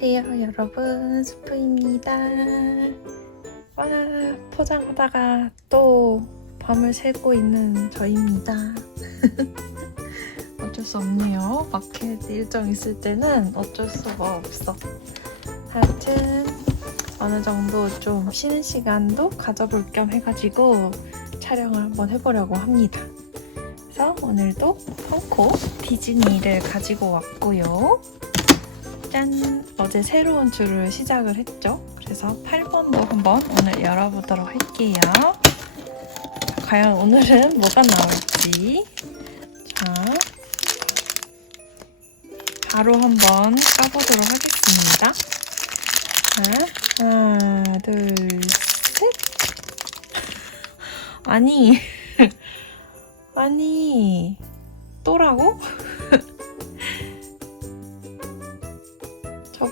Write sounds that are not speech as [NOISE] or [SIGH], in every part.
안녕하세요 여러분. 수프입니다. 와 포장하다가 또 밤을 새고 있는 저입니다. [LAUGHS] 어쩔 수 없네요. 마켓 일정 있을 때는 어쩔 수가 없어. 하여튼 어느 정도 좀 쉬는 시간도 가져볼 겸 해가지고 촬영을 한번 해보려고 합니다. 그래서 오늘도 펑코 디즈니를 가지고 왔고요. 짠! 어제 새로운 줄을 시작을 했죠. 그래서 8번도 한번 오늘 열어보도록 할게요. 자, 과연 오늘은 뭐가 나올지. 자, 바로 한번 까보도록 하겠습니다. 자, 하나, 둘, 셋. 아니, [LAUGHS] 아니, 또라고?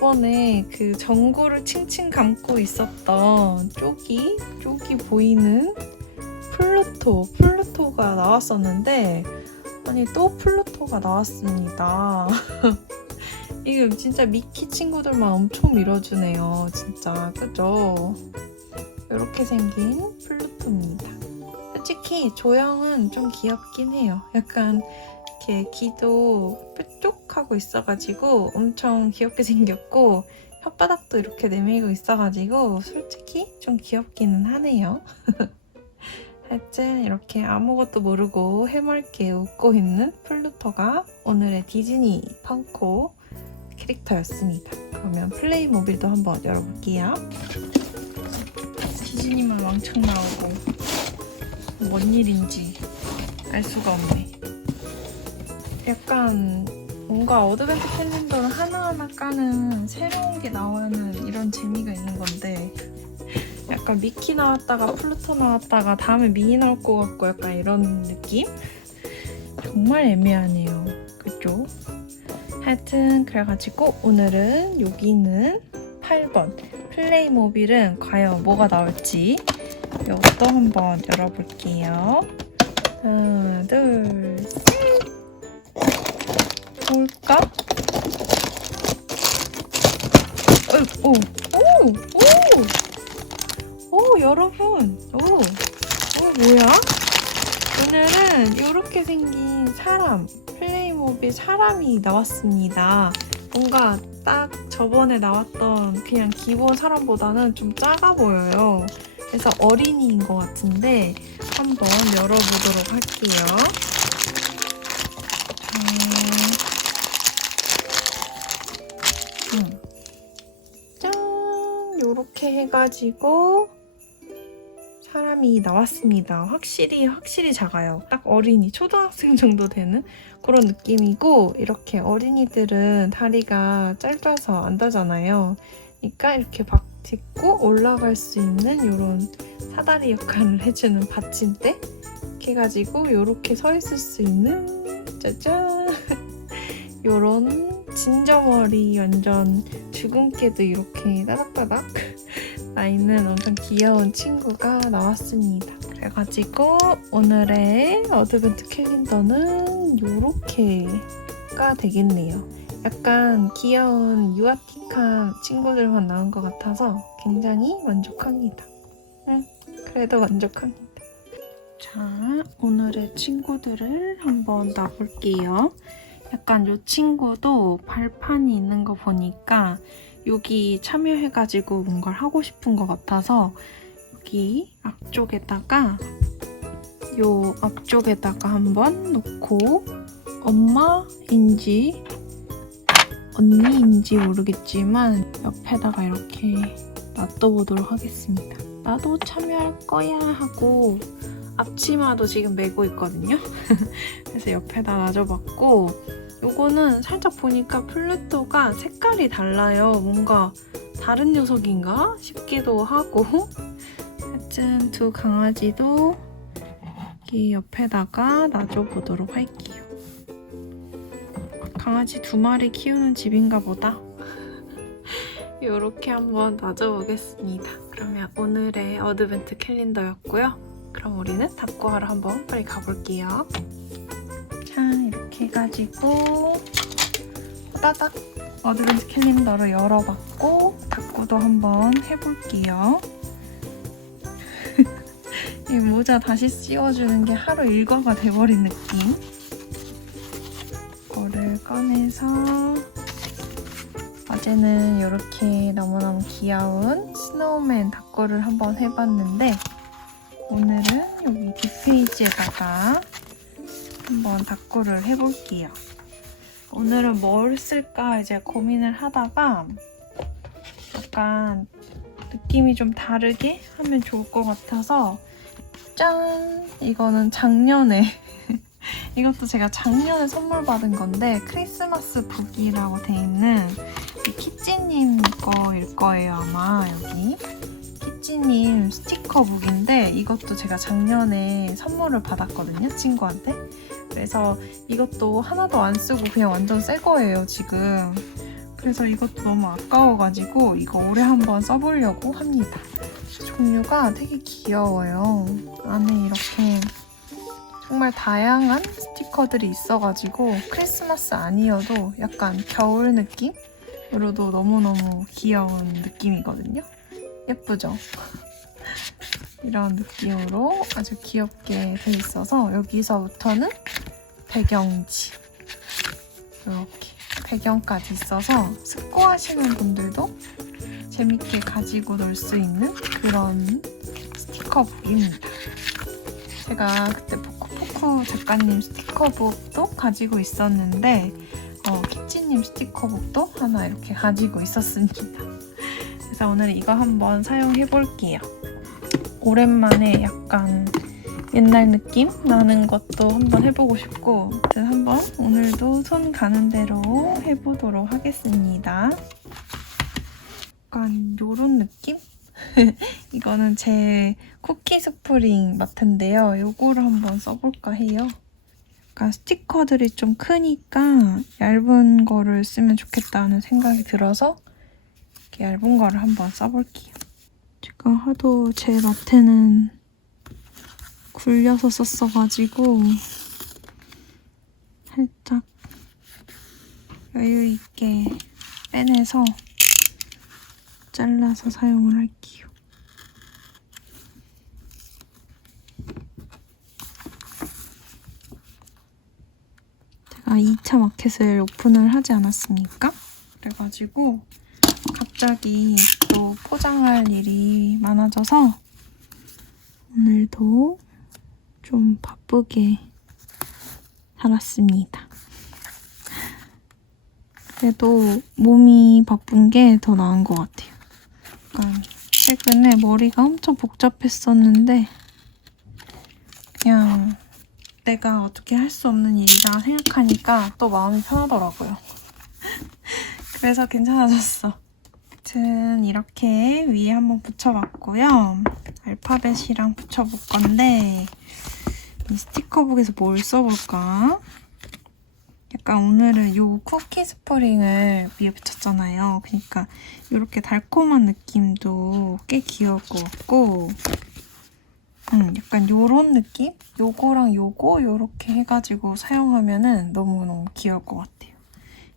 저번에 그 전구를 칭칭 감고 있었던 쪽이 쪽이 보이는 플루토 플루토가 나왔었는데 아니 또 플루토가 나왔습니다. [LAUGHS] 이거 진짜 미키 친구들만 엄청 밀어주네요. 진짜 그죠? 이렇게 생긴 플루토입니다. 솔직히 조형은 좀 귀엽긴 해요. 약간 이렇게 귀도 뾰족 하고 있어가지고 엄청 귀엽게 생겼고 혓바닥도 이렇게 내밀고 있어가지고 솔직히 좀 귀엽기는 하네요. [LAUGHS] 하여튼 이렇게 아무것도 모르고 해맑게 웃고 있는 플루토가 오늘의 디즈니 펑코 캐릭터였습니다. 그러면 플레이 모빌도 한번 열어볼게요. 디즈니만 왕창 나오고 뭔 일인지 알 수가 없네. 약간 뭔가 어드벤트 캘린더를 하나하나 까는 새로운 게 나오는 이런 재미가 있는 건데 약간 미키 나왔다가 플루토 나왔다가 다음에 미니 나올 것 같고 약간 이런 느낌? 정말 애매하네요. 그죠? 하여튼 그래가지고 오늘은 여기는 8번 플레이모빌은 과연 뭐가 나올지 이것도 한번 열어볼게요. 하나, 둘, 셋! 뭘까? 어, 오, 오, 오, 오, 여러분, 오, 오, 뭐야? 오늘은 이렇게 생긴 사람, 플레이모빌 사람이 나왔습니다. 뭔가 딱 저번에 나왔던 그냥 기본 사람보다는 좀 작아 보여요. 그래서 어린이인 것 같은데 한번 열어보도록 할게요. 음. 짠! 요렇게 해가지고 사람이 나왔습니다. 확실히 확실히 작아요. 딱 어린이, 초등학생 정도 되는 그런 느낌이고 이렇게 어린이들은 다리가 짧아서 안 닿잖아요. 그러니까 이렇게 박 짚고 올라갈 수 있는 이런 사다리 역할을 해주는 받침대 이렇게 해가지고 이렇게 서 있을 수 있는 짜잔 [LAUGHS] 요런 진저머리 완전 주근깨도 이렇게 따닥따닥 [LAUGHS] 나 있는 엄청 귀여운 친구가 나왔습니다. 그래가지고 오늘의 어드벤트 캘린더는 요렇게가 되겠네요. 약간 귀여운 유아틱한 친구들만 나온 것 같아서 굉장히 만족합니다. 응, 그래도 만족합니다. 자, 오늘의 친구들을 한번 놔볼게요. 약간 이 친구도 발판이 있는 거 보니까 여기 참여해가지고 뭔가를 하고 싶은 것 같아서 여기 앞쪽에다가 요 앞쪽에다가 한번 놓고 엄마인지 언니인지 모르겠지만 옆에다가 이렇게 놔둬보도록 하겠습니다. 나도 참여할 거야 하고 앞치마도 지금 메고 있거든요. [LAUGHS] 그래서 옆에다 놔줘봤고 요거는 살짝 보니까 플루토가 색깔이 달라요. 뭔가 다른 녀석인가 싶기도 하고 [LAUGHS] 하여튼 두 강아지도 여기 옆에다가 놔줘보도록 할게요. 강아지 두 마리 키우는 집인가 보다. [LAUGHS] 이렇게 한번 놔줘보겠습니다. 그러면 오늘의 어드벤트 캘린더였고요. 그럼 우리는 닦고하러 한번 빨리 가볼게요. 자, 이렇게 해가지고 따닥 어드벤트 캘린더를 열어봤고 닦고도 한번 해볼게요. [LAUGHS] 이 모자 다시 씌워주는 게 하루 일과가 돼버린 느낌. 이거를 꺼내서 어제는 이렇게 너무너무 귀여운 스노우맨 닦고를 한번 해봤는데 오늘은 여기 뒷페이지에다가 한번 닦고를 해볼게요. 오늘은 뭘 쓸까 이제 고민을 하다가 약간 느낌이 좀 다르게 하면 좋을 것 같아서 짠! 이거는 작년에 [LAUGHS] 이것도 제가 작년에 선물 받은 건데 크리스마스 북이라고 돼 있는 이 키찌님 거일 거예요 아마 여기 키 찌님 스티커 북인데 이것도 제가 작년에 선물을 받았거든요 친구한테. 그래서 이것도 하나도 안 쓰고 그냥 완전 새 거예요 지금. 그래서 이것도 너무 아까워가지고 이거 올해 한번 써보려고 합니다. 종류가 되게 귀여워요. 안에 이렇게 정말 다양한 스티커들이 있어가지고 크리스마스 아니어도 약간 겨울 느낌으로도 너무너무 귀여운 느낌이거든요. 예쁘죠? [LAUGHS] 이런 느낌으로 아주 귀엽게 돼 있어서 여기서부터는 배경지 이렇게 배경까지 있어서 스코하시는 분들도 재밌게 가지고 놀 수 있는 그런 스티커북입니다. 제가 그때 포코포코 작가님 스티커북도 가지고 있었는데 어, 키치님 스티커북도 하나 이렇게 가지고 있었습니다. 그래서 오늘 이거 한번 사용해 볼게요. 오랜만에 약간 옛날 느낌 나는 것도 한번 해보고 싶고 아무튼 한번 오늘도 손 가는 대로 해보도록 하겠습니다. 약간 요런 느낌? [LAUGHS] 이거는 제 쿠키 스프링 마트인데요. 요거를 한번 써볼까 해요. 약간 스티커들이 좀 크니까 얇은 거를 쓰면 좋겠다는 생각이 들어서 이렇게 얇은 거를 한번 써볼게요. 제가 하도 제 마트는 굴려서 썼어가지고 살짝 여유 있게 빼내서 잘라서 사용을 할게요. 제가 2차 마켓을 오픈을 하지 않았습니까? 그래가지고 갑자기 또 포장할 일이 많아져서 오늘도 좀 바쁘게 살았습니다. 그래도 몸이 바쁜 게 더 나은 것 같아요. 최근에 머리가 엄청 복잡했었는데 그냥 내가 어떻게 할 수 없는 일이라 생각하니까 또 마음이 편하더라고요. [LAUGHS] 그래서 괜찮아졌어. 아무튼 이렇게 위에 한번 붙여봤고요. 알파벳이랑 붙여볼 건데 이 스티커북에서 뭘 써볼까? 약간 오늘은 이 쿠키 스프링을 위에 붙였잖아요. 그러니까 이렇게 달콤한 느낌도 꽤 귀여울 것 같고 음, 약간 요런 느낌? 요거랑 요거 요렇게 해가지고 사용하면은 너무너무 귀여울 것 같아요.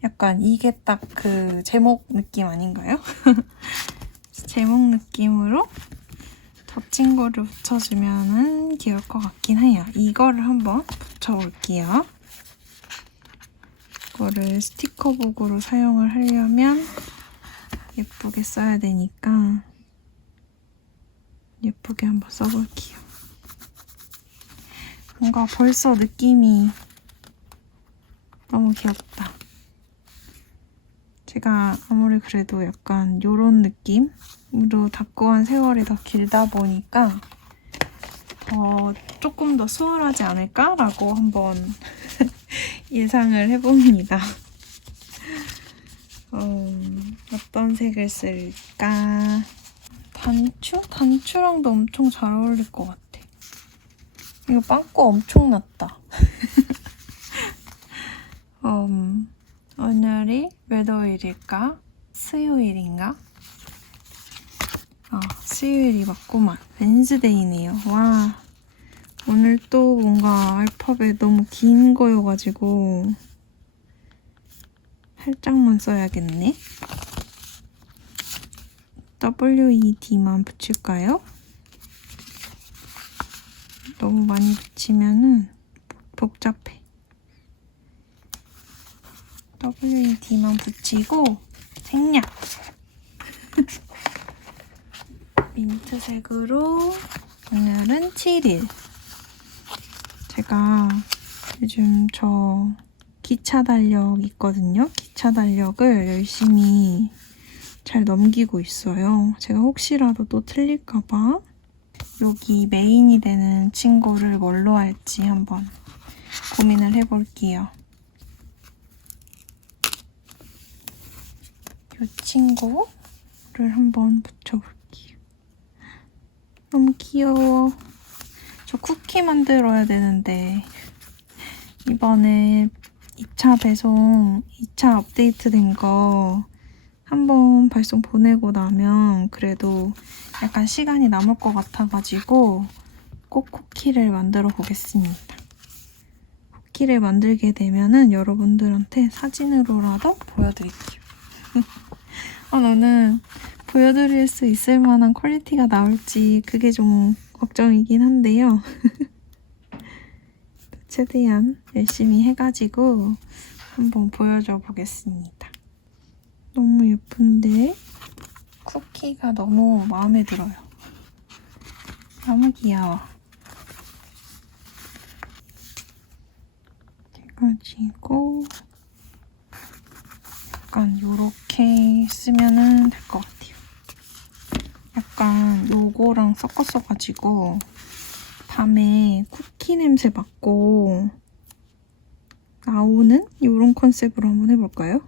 약간 이게 딱 그 제목 느낌 아닌가요? [LAUGHS] 제목 느낌으로 덧친 거를 붙여주면은 귀여울 것 같긴 해요. 이거를 한번 붙여볼게요. 이거를 스티커북으로 사용을 하려면 예쁘게 써야 되니까 예쁘게 한번 써볼게요. 뭔가 벌써 느낌이 너무 귀엽다. 제가 아무리 그래도 약간 요런 느낌으로 닦고 한 세월이 더 길다 보니까 어, 조금 더 수월하지 않을까라고 한번 [LAUGHS] 예상을 해봅니다. 음, [LAUGHS] 어떤 색을 쓸까? 단추? 단추랑도 엄청 잘 어울릴 것 같아. 이거 빵꾸 엄청 났다. [LAUGHS] 음, 오늘이 몇 월일까? 수요일인가? 아, 수요일이 맞구만. 웬즈데이네요. 와, 오늘 또 뭔가 알파벳 너무 긴 거여가지고 살짝만 써야겠네. WED만 붙일까요? 너무 많이 붙이면은 복잡해. WED만 붙이고 생략. [LAUGHS] 민트색으로 오늘은 7일. 제가 요즘 저 기차 달력 있거든요. 기차 달력을 열심히 잘 넘기고 있어요. 제가 혹시라도 또 틀릴까봐 여기 메인이 되는 친구를 뭘로 할지 한번 고민을 해볼게요. 이 친구를 한번 붙여볼게요. 너무 귀여워. 저 쿠키 만들어야 되는데 이번에 2차 배송, 2차 업데이트 된 거 한번 발송 보내고 나면 그래도 약간 시간이 남을 것 같아가지고 꼭 쿠키를 만들어 보겠습니다. 쿠키를 만들게 되면은 여러분들한테 사진으로라도 보여드릴게요. [LAUGHS] 아, 나는 보여드릴 수 있을 만한 퀄리티가 나올지 그게 좀 걱정이긴 한데요. [LAUGHS] 최대한 열심히 해가지고 한번 보여줘 보겠습니다. 너무 예쁜데? 쿠키가 너무 마음에 들어요. 너무 귀여워. 해가지고 약간 요렇게 쓰면은 될 것 같아요. 약간 요거랑 섞었어가지고 밤에 쿠키 냄새 맡고 나오는 이런 컨셉으로 한번 해볼까요?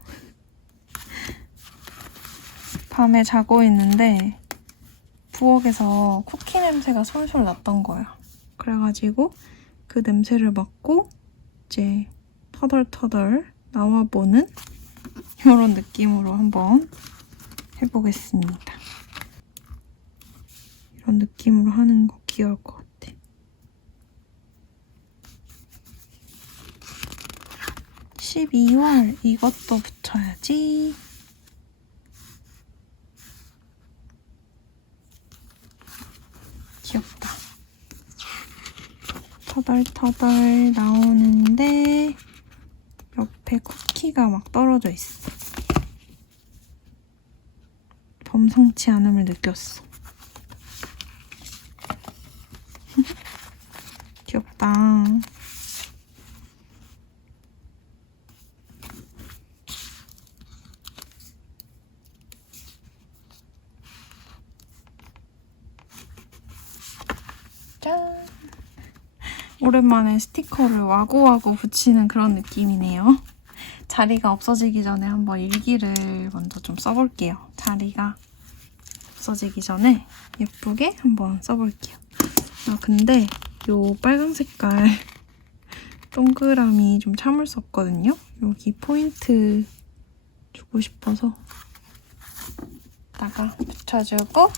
[LAUGHS] 밤에 자고 있는데 부엌에서 쿠키 냄새가 솔솔 났던 거예요. 그래가지고 그 냄새를 맡고 이제 터덜터덜 나와보는 이런 느낌으로 한번 해보겠습니다. 이런 느낌으로 하는 거 귀여울 것 같아. 12월 이것도 붙여야지. 귀엽다. 터덜터덜 나오는데 옆에 쿠키가 막 떨어져 있어. 범상치 않음을 느꼈어. [LAUGHS] 귀엽다. 짠! 오랜만에 스티커를 와구와구 붙이는 그런 느낌이네요. 자리가 없어지기 전에 한번 일기를 먼저 좀 써볼게요. 자리가 없어지기 전에 예쁘게 한번 써볼게요. 아, 근데 요 빨강 색깔 [LAUGHS] 동그라미 좀 참을 수 없거든요. 여기 포인트 주고 싶어서 다가 붙여주고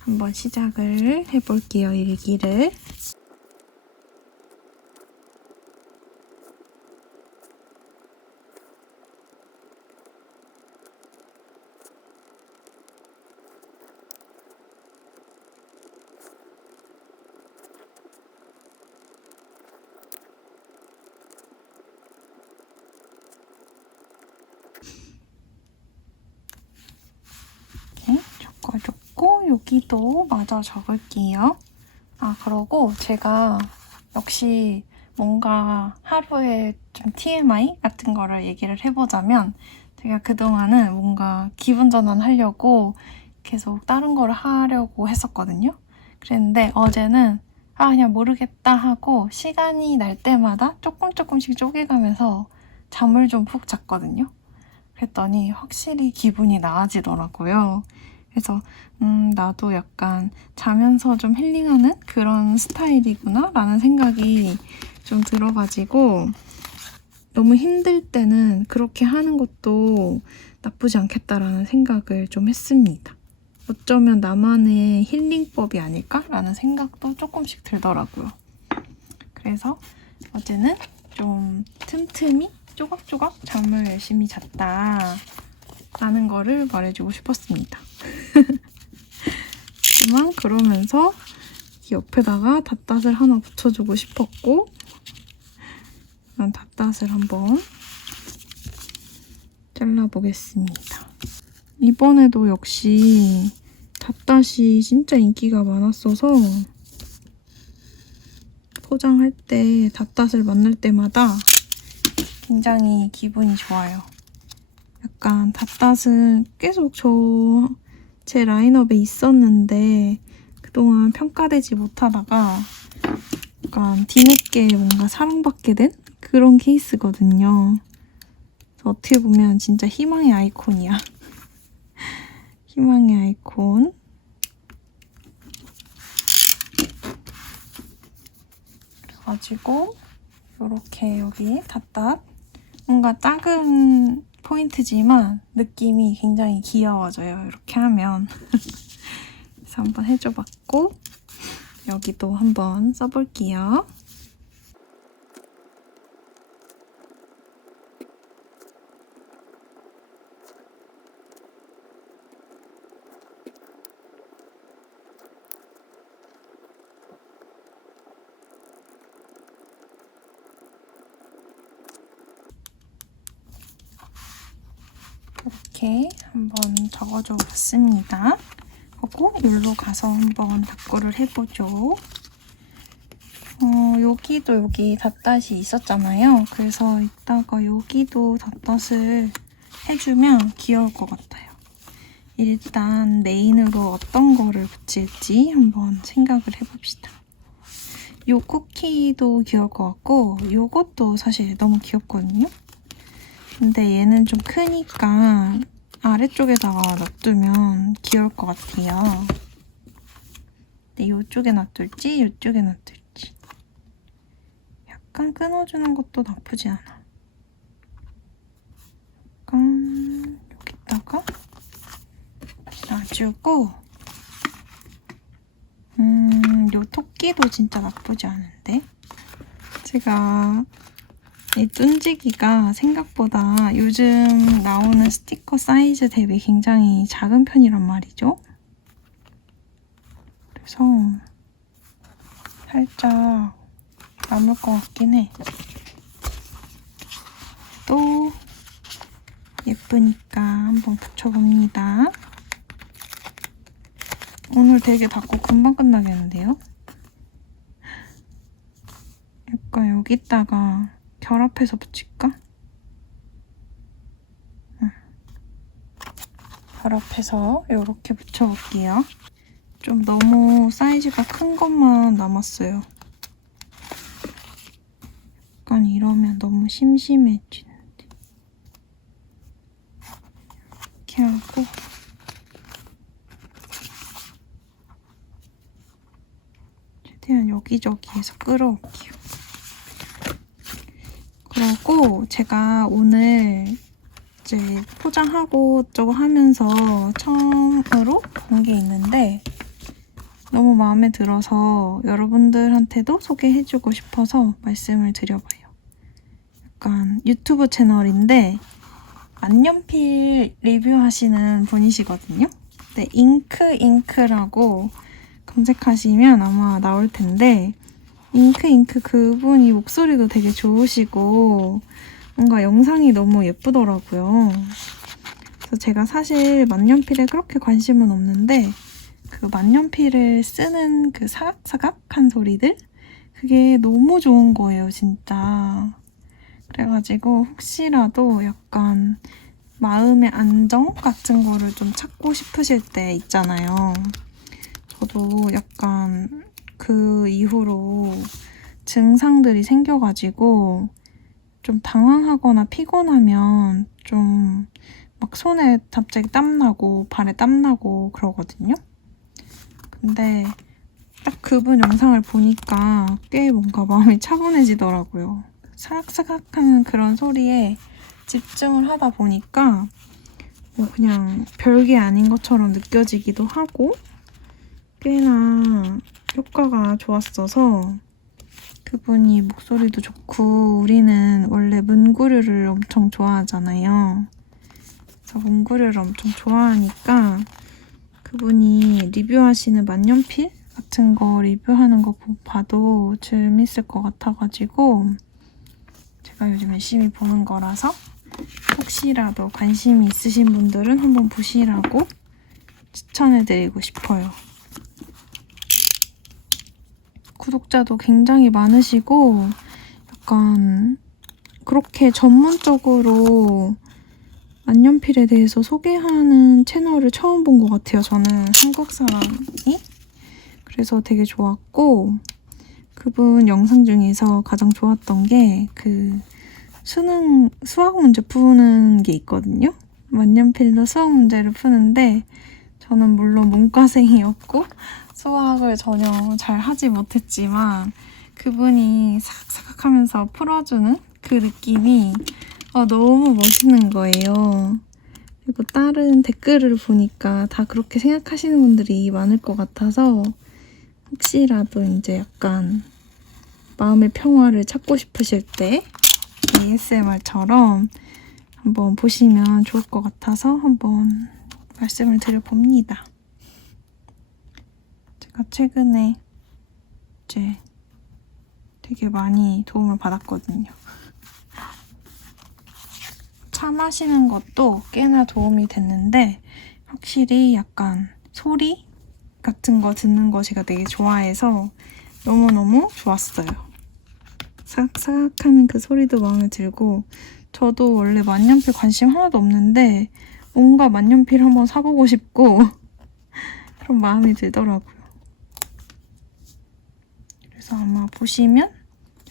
한번 시작을 해볼게요, 일기를. 이렇게 여기도 마저 적을게요. 아 그러고 제가 역시 뭔가 하루에 좀 TMI 같은 거를 얘기를 해보자면 제가 그동안은 뭔가 기분 전환 하려고 계속 다른 거를 하려고 했었거든요. 그랬는데 어제는 아 그냥 모르겠다 하고 시간이 날 때마다 조금 조금씩 쪼개가면서 잠을 좀 푹 잤거든요. 그랬더니 확실히 기분이 나아지더라고요. 그래서 음, 나도 약간 자면서 좀 힐링하는 그런 스타일이구나 라는 생각이 좀 들어가지고 너무 힘들 때는 그렇게 하는 것도 나쁘지 않겠다라는 생각을 좀 했습니다. 어쩌면 나만의 힐링법이 아닐까라는 생각도 조금씩 들더라고요. 그래서 어제는 좀 틈틈이 조각조각 잠을 열심히 잤다. 라는 거를 말해주고 싶었습니다. [LAUGHS] 하지만 그러면서 이 옆에다가 닷닷을 하나 붙여주고 싶었고 난 닷닷을 한번 잘라보겠습니다. 이번에도 역시 닷닷이 진짜 인기가 많았어서 포장할 때 닷닷을 만날 때마다 굉장히 기분이 좋아요. 약간 닷닷은 계속 저 제 라인업에 있었는데 그동안 평가되지 못하다가 약간 뒤늦게 뭔가 사랑받게 된 그런 케이스거든요. 어떻게 보면 진짜 희망의 아이콘이야. [LAUGHS] 희망의 아이콘. 그래가지고 이렇게 여기 닷닷 뭔가 작은 포인트지만 느낌이 굉장히 귀여워져요. 이렇게 하면 [LAUGHS] 그래서 한번 해줘봤고 여기도 한번 써볼게요. 이렇게 한번 적어줘 봤습니다. 하고 여기로 가서 한번 답고를 해보죠. 어, 여기도 여기 닷닷이 있었잖아요. 그래서 이따가 여기도 닷닷을 해주면 귀여울 것 같아요. 일단 메인으로 어떤 거를 붙일지 한번 생각을 해봅시다. 요 쿠키도 귀여울 것 같고 요것도 사실 너무 귀엽거든요. 근데 얘는 좀 크니까 아래쪽에다가 놔두면 귀여울 것 같아요. 근데 이쪽에 놔둘지 이쪽에 놔둘지 약간 끊어주는 것도 나쁘지 않아. 약간 여기다가 놔주고 음, 요 토끼도 진짜 나쁘지 않은데 제가 이 쫀지기가 생각보다 요즘 나오는 스티커 사이즈 대비 굉장히 작은 편이란 말이죠. 그래서 살짝 남을 것 같긴 해. 또 예쁘니까 한번 붙여봅니다. 오늘 되게 닫고 금방 끝나겠는데요? 약간 여기다가 결합해서 붙일까? 응. 결합해서 이렇게 붙여볼게요. 좀 너무 사이즈가 큰 것만 남았어요. 약간 이러면 너무 심심해지는데. 이렇게 하고 최대한 여기저기에서 끌어올게요. 그리고 제가 오늘 이제 포장하고 저거 하면서 처음으로 본 게 있는데 너무 마음에 들어서 여러분들한테도 소개해주고 싶어서 말씀을 드려봐요. 약간 유튜브 채널인데 만년필 리뷰하시는 분이시거든요. 네, 잉크 잉크라고 검색하시면 아마 나올 텐데 잉크 잉크 그분이 목소리도 되게 좋으시고 뭔가 영상이 너무 예쁘더라고요. 그래서 제가 사실 만년필에 그렇게 관심은 없는데 그 만년필을 쓰는 그 사각사각한 소리들 그게 너무 좋은 거예요, 진짜. 그래가지고 혹시라도 약간 마음의 안정 같은 거를 좀 찾고 싶으실 때 있잖아요. 저도 약간 그 이후로 증상들이 생겨가지고 좀 당황하거나 피곤하면 좀 막 손에 갑자기 땀나고 발에 땀나고 그러거든요. 근데 딱 그분 영상을 보니까 꽤 뭔가 마음이 차분해지더라고요. 사각사각 하는 그런 소리에 집중을 하다 보니까 뭐 그냥 별게 아닌 것처럼 느껴지기도 하고 꽤나 효과가 좋았어서 그분이 목소리도 좋고 우리는 원래 문구류를 엄청 좋아하잖아요. 그래서 문구류를 엄청 좋아하니까 그분이 리뷰하시는 만년필 같은 거 리뷰하는 거 보- 봐도 재밌을 것 같아가지고 제가 요즘 열심히 보는 거라서 혹시라도 관심이 있으신 분들은 한번 보시라고 추천해드리고 싶어요. 구독자도 굉장히 많으시고 약간 그렇게 전문적으로 만년필에 대해서 소개하는 채널을 처음 본 것 같아요. 저는 한국 사람이 그래서 되게 좋았고 그분 영상 중에서 가장 좋았던 게 그 수능 수학 문제 푸는 게 있거든요. 만년필로 수학 문제를 푸는데 저는 물론 문과생이었고 수학을 전혀 잘 하지 못했지만 그분이 사각사각 하면서 풀어주는 그 느낌이 어, 너무 멋있는 거예요. 그리고 다른 댓글을 보니까 다 그렇게 생각하시는 분들이 많을 것 같아서 혹시라도 이제 약간 마음의 평화를 찾고 싶으실 때 ASMR처럼 한번 보시면 좋을 것 같아서 한번 말씀을 드려봅니다. 제가 최근에 이제 되게 많이 도움을 받았거든요. 차 마시는 것도 꽤나 도움이 됐는데 확실히 약간 소리 같은 거 듣는 거 제가 되게 좋아해서 너무너무 좋았어요. 사각사각하는 그 소리도 마음에 들고 저도 원래 만년필 관심 하나도 없는데 뭔가 만년필 한번 사보고 싶고 [LAUGHS] 그런 마음이 들더라고요. 그래서 아마 보시면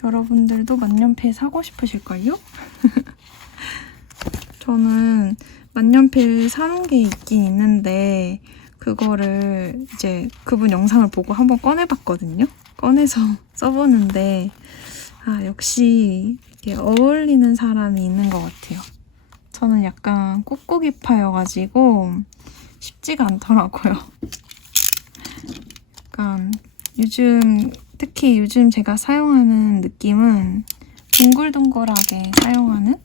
여러분들도 만년필 사고 싶으실걸요? [LAUGHS] 저는 만년필 사놓은 게 있긴 있는데 그거를 이제 그분 영상을 보고 한번 꺼내봤거든요. 꺼내서 [LAUGHS] 써보는데 아 역시 이게 어울리는 사람이 있는 것 같아요. 저는 약간 꾹꾹이파여가지고 쉽지가 않더라고요. [LAUGHS] 약간 요즘 특히 요즘 제가 사용하는 느낌은 둥글둥글하게 사용하는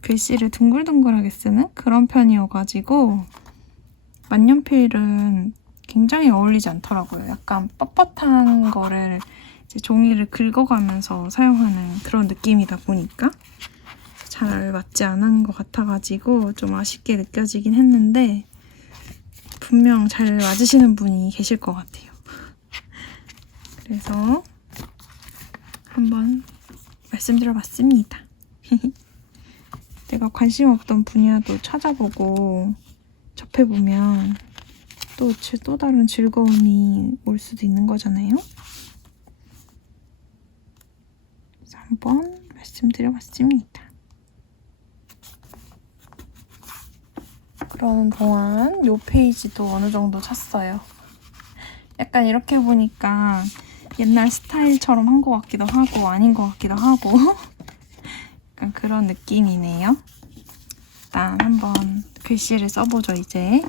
글씨를 둥글둥글하게 쓰는 그런 편이어가지고 만년필은 굉장히 어울리지 않더라고요. 약간 뻣뻣한 거를 종이를 긁어가면서 사용하는 그런 느낌이다 보니까 잘 맞지 않은 것 같아가지고 좀 아쉽게 느껴지긴 했는데 분명 잘 맞으시는 분이 계실 것 같아요. 그래서 한번 말씀드려 봤습니다. [LAUGHS] 내가 관심 없던 분야도 찾아보고 접해보면 또, 지- 또 다른 즐거움이 올 수도 있는 거잖아요. 그래서 한번 말씀드려 봤습니다. 그러는 동안 요 페이지도 어느 정도 찼어요. 약간 이렇게 보니까 옛날 스타일처럼 한 것 같기도 하고 아닌 것 같기도 하고 [LAUGHS] 약간 그런 느낌이네요. 일단 한번 글씨를 써보죠, 이제.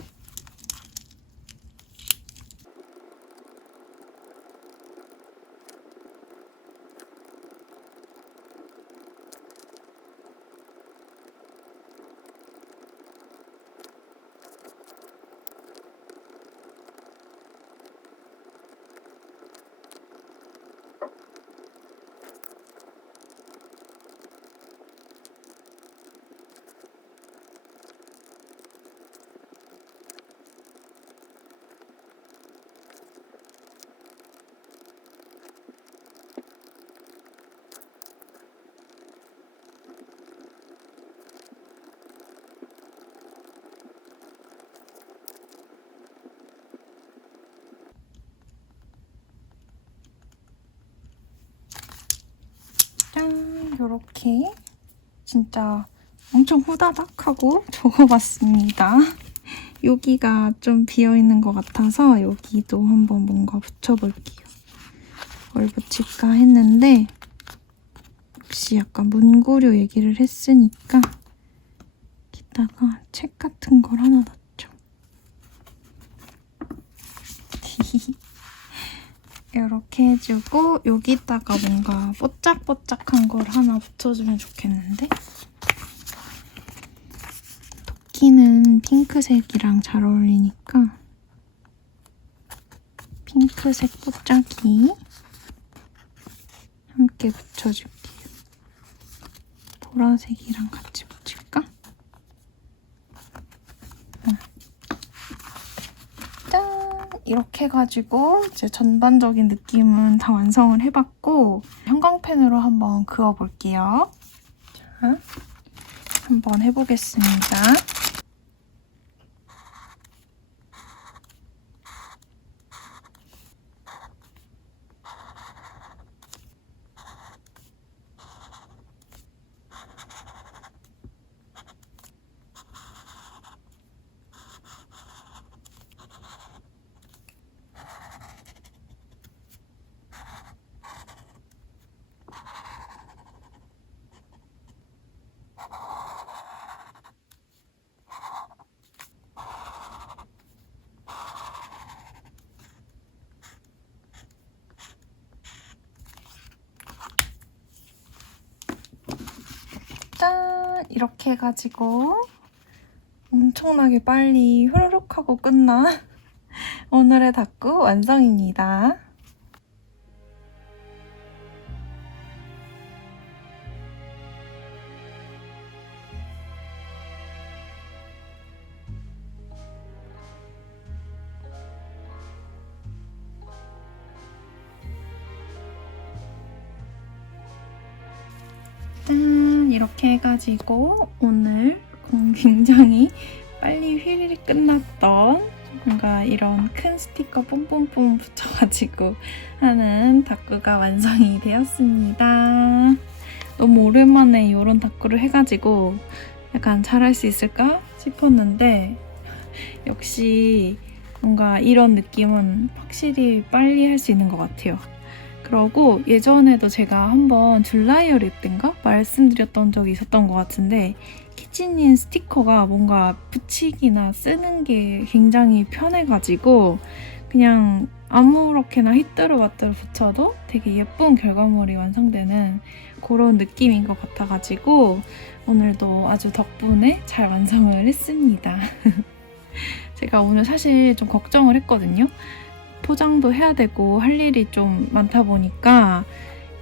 짠! 요렇게 진짜 엄청 후다닥 하고 적어봤습니다. [LAUGHS] 여기가 좀 비어있는 것 같아서 여기도 한번 뭔가 붙여볼게요. 뭘 붙일까 했는데 혹시 약간 문구류 얘기를 했으니까 여기다가 책 같은 걸 하나 넣죠. 이렇게 해주고 여기다가 뭔가 뽀짝뽀짝한 걸 하나 붙여주면 좋겠는데? 도끼는 핑크색이랑 잘 어울리니까 핑크색 뽀짝이 함께 붙여줄게요. 보라색이랑 같이 붙일까? 응. 짠! 이렇게 해가지고 이제 전반적인 느낌은 다 완성을 해봤고 형광펜으로 한번 그어볼게요. 자, 한번 해보겠습니다. 짠! 이렇게 해가지고 엄청나게 빨리 후루룩 하고 끝난 [LAUGHS] 오늘의 닭구 완성입니다. 가지고 오늘 굉장히 빨리 휘리릭 끝났던 뭔가 이런 큰 스티커 뽐뽐뽐 붙여가지고 하는 다꾸가 완성이 되었습니다. 너무 오랜만에 이런 다꾸를 해가지고 약간 잘할 수 있을까 싶었는데 역시 뭔가 이런 느낌은 확실히 빨리 할 수 있는 것 같아요. 그러고 예전에도 제가 한번 줄라이어리 때인가 말씀드렸던 적이 있었던 것 같은데 키친인 스티커가 뭔가 붙이기나 쓰는 게 굉장히 편해가지고 그냥 아무렇게나 휘뚜루마뚜루 붙여도 되게 예쁜 결과물이 완성되는 그런 느낌인 것 같아가지고 오늘도 아주 덕분에 잘 완성을 했습니다. [LAUGHS] 제가 오늘 사실 좀 걱정을 했거든요. 포장도 해야 되고 할 일이 좀 많다 보니까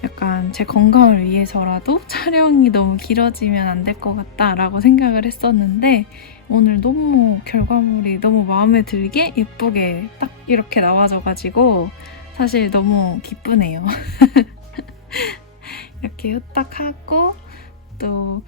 약간 제 건강을 위해서라도 [LAUGHS] 촬영이 너무 길어지면 안 될 것 같다라고 생각을 했었는데 오늘 너무 결과물이 너무 마음에 들게 예쁘게 딱 이렇게 나와져가지고 사실 너무 기쁘네요. [LAUGHS] 이렇게 후딱 하고 또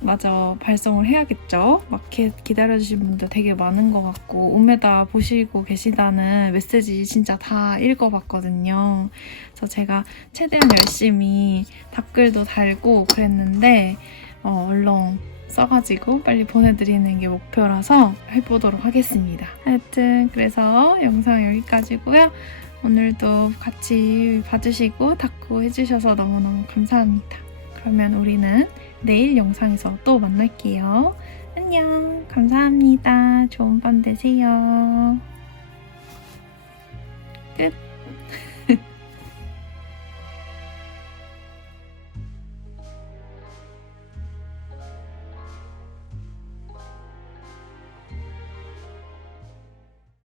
마저 발송을 해야겠죠. 마켓 기다려주신 분들 되게 많은 것 같고 오메다 보시고 계시다는 메시지 진짜 다 읽어봤거든요. 그래서 제가 최대한 열심히 댓글도 달고 그랬는데 어, 얼른 써가지고 빨리 보내드리는 게 목표라서 해보도록 하겠습니다. 하여튼 그래서 영상 여기까지고요. 오늘도 같이 봐주시고 닫고 해주셔서 너무너무 감사합니다. 그러면 우리는 내일 영상에서 또 만날게요. 안녕. 감사합니다. 좋은 밤 되세요. 끝.